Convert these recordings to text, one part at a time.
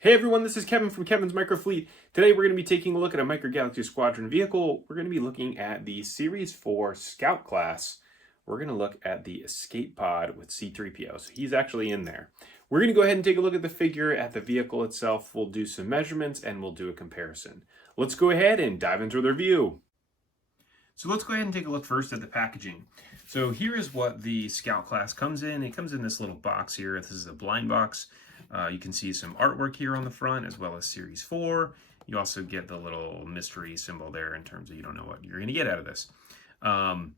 Hey everyone, this is Kevin from Kevin's Microfleet. Today we're going to be taking a look at a Micro Galaxy Squadron vehicle. We're going to be looking at the Series 4 Scout Class. We're going to look at the escape pod with C3PO, so he's actually in there. We're going to go ahead and take a look at the figure, at the vehicle itself. We'll do some measurements and we'll do a comparison. Let's go ahead and dive into the review. So let's go ahead and take a look first at the packaging. So here is what the Scout Class comes in. It comes in this little box here. This is a blind box. You can see some artwork here on the front as well as Series 4. You also get the little mystery symbol there in terms of you don't know what you're going to get out of this. On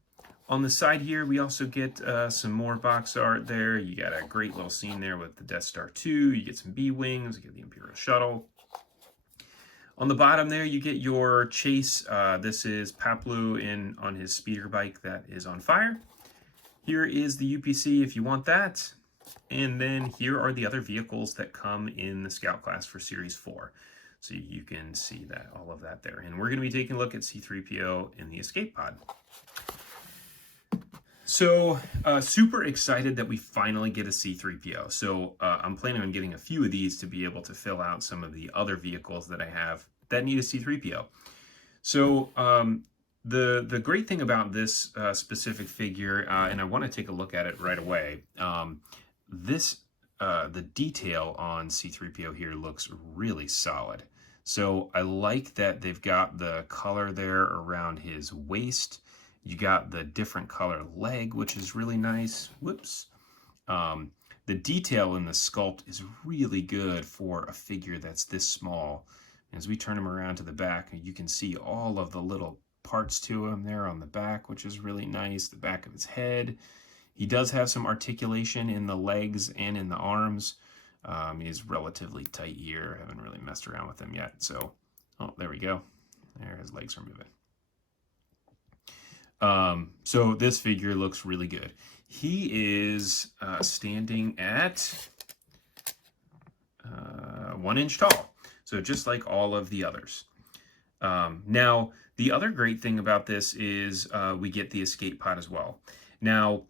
the side here, we also get some more box art there. You got a great little scene there with the Death Star 2. You get some B-Wings. You get the Imperial Shuttle. On the bottom there, you get your chase. This is Paplu on his speeder bike that is on fire. Here is the UPC if you want that. And then here are the other vehicles that come in the Scout Class for Series 4. So you can see that, all of that there. And we're going to be taking a look at C3PO in the escape pod. So super excited that we finally get a C3PO. So I'm planning on getting a few of these to be able to fill out some of the other vehicles that I have that need a C3PO. So the great thing about this specific figure, and I want to take a look at it right away, the detail on C3PO here looks really solid. So I like that they've got the color there around his waist. You got the different color leg, which is really nice. Whoops. The detail in the sculpt is really good for a figure that's this small. As we turn him around to the back, you can see all of the little parts to him there on the back, which is really nice. The back of his head. He does have some articulation in the legs and in the arms. He's relatively tight here. I haven't really messed around with him yet. So, oh, there we go. There, his legs are moving. So this figure looks really good. He is standing at 1 inch tall. So just like all of the others. Now, the other great thing about this is we get the escape pod as well. Now,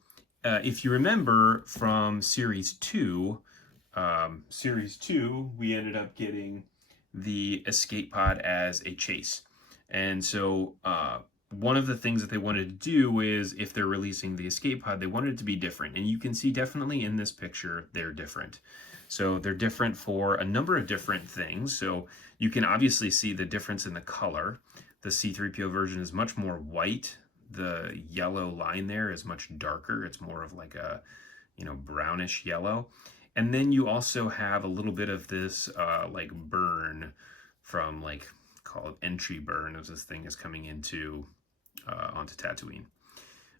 if you remember from Series 2, we ended up getting the escape pod as a chase. And so one of the things that they wanted to do is, if they're releasing the escape pod, they wanted it to be different. And you can see definitely in this picture, they're different. So they're different for a number of different things. So you can obviously see the difference in the color. The C3PO version is much more white. The yellow line there is much darker. It's more of like a, brownish yellow. And then you also have a little bit of this like burn from called entry burn as this thing is coming into onto Tatooine.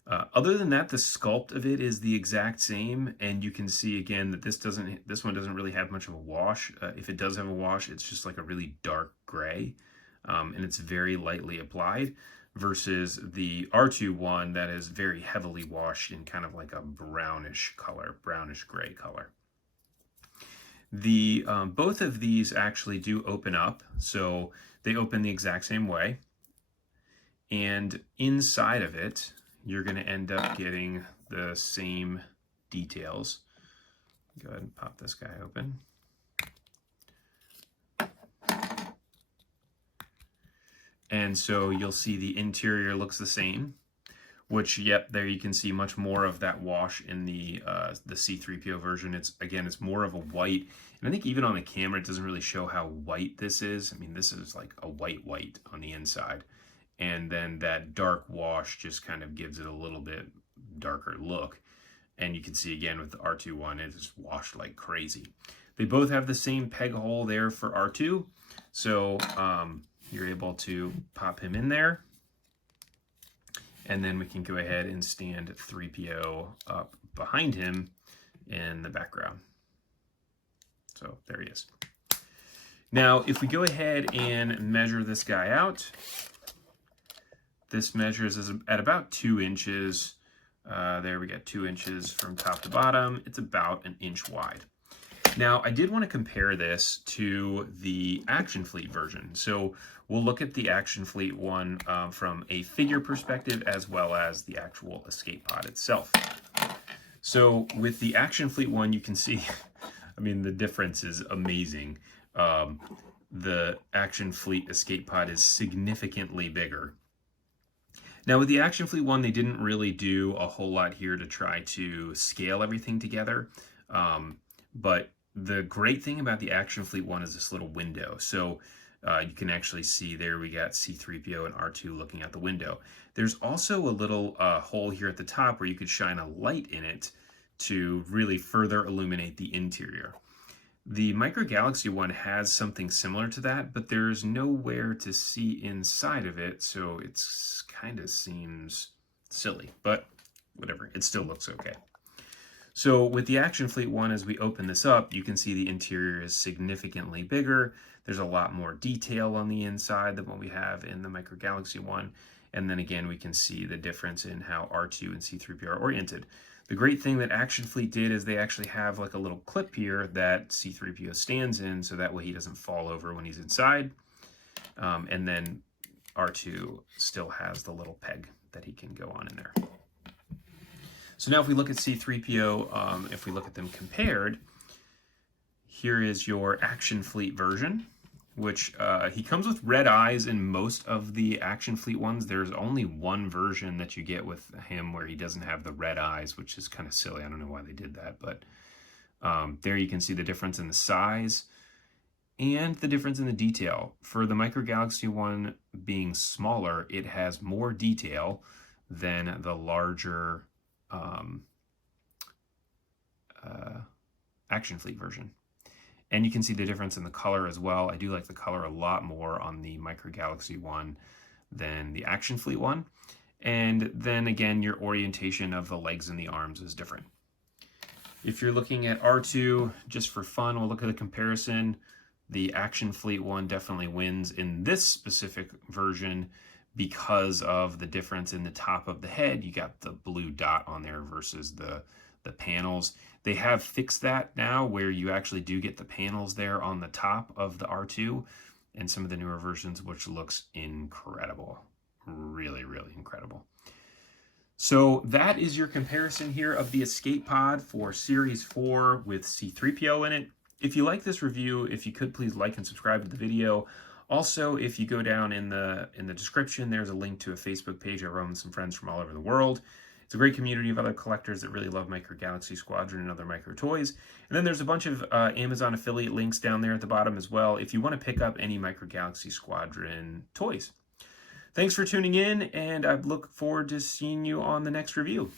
Other than that, the sculpt of it is the exact same, and you can see again that this one doesn't really have much of a wash. If it does have a wash, it's just like a really dark gray, and it's very lightly applied, versus the R2 one that is very heavily washed in kind of like a brownish color, brownish gray color. The both of these actually do open up, so they open the exact same way, and inside of it you're going to end up getting the same details. Go ahead and pop this guy open. And so you'll see the interior looks the same, which, yep, there you can see much more of that wash in the C3PO version. It's more of a white, and I think even on the camera it doesn't really show how white this is. I mean, this is like a white on the inside, and then that dark wash just kind of gives it a little bit darker look. And you can see again with the R2 one, it is washed like crazy. They both have the same peg hole there for R2, so you're able to pop him in there. And then we can go ahead and stand 3PO up behind him in the background. So there he is. Now, if we go ahead and measure this guy out, this measures at about 2 inches. There we got 2 inches from top to bottom. It's about 1 inch wide. Now, I did want to compare this to the Action Fleet version. So we'll look at the Action Fleet one from a figure perspective as well as the actual escape pod itself. So with the Action Fleet one, you can see, I mean, the difference is amazing. the Action Fleet escape pod is significantly bigger. Now with the Action Fleet one, they didn't really do a whole lot here to try to scale everything together. But the great thing about the Action Fleet one is this little window. So you can actually see there we got C3PO and R2 looking out the window. There's also a little hole here at the top where you could shine a light in it to really further illuminate the interior. The Micro Galaxy one has something similar to that, but there's nowhere to see inside of it, so it's kind of seems silly, but whatever, it still looks okay. So with the Action Fleet one, as we open this up, you can see the interior is significantly bigger. There's a lot more detail on the inside than what we have in the Micro Galaxy one. And then again, we can see the difference in how R2 and C3PO are oriented. The great thing that Action Fleet did is they actually have like a little clip here that C3PO stands in, so that way he doesn't fall over when he's inside. And then R2 still has the little peg that he can go on in there. So now if we look at C3PO, if we look at them compared, here is your Action Fleet version, which he comes with red eyes in most of the Action Fleet ones. There's only one version that you get with him where he doesn't have the red eyes, which is kind of silly. I don't know why they did that, but there you can see the difference in the size and the difference in the detail. For the Micro Galaxy one being smaller, it has more detail than the larger Action Fleet version. And you can see the difference in the color as well. I do like the color a lot more on the Micro Galaxy one than the Action Fleet one. And then again, your orientation of the legs and the arms is different. If you're looking at R2, just for fun, we'll look at a comparison. The Action Fleet one definitely wins in this specific version because of the difference in the top of the head. You got the blue dot on there versus the panels. They have fixed that now where you actually do get the panels there on the top of the R2 and some of the newer versions, which looks incredible. Really, really incredible. So that is your comparison here of the escape pod for Series 4 with C3PO in it. If you like this review, if you could please like and subscribe to the video. Also, if you go down in the description, there's a link to a Facebook page I run with some friends from all over the world. It's a great community of other collectors that really love Micro Galaxy Squadron and other micro toys. And then there's a bunch of Amazon affiliate links down there at the bottom as well if you want to pick up any Micro Galaxy Squadron toys. Thanks for tuning in, and I look forward to seeing you on the next review.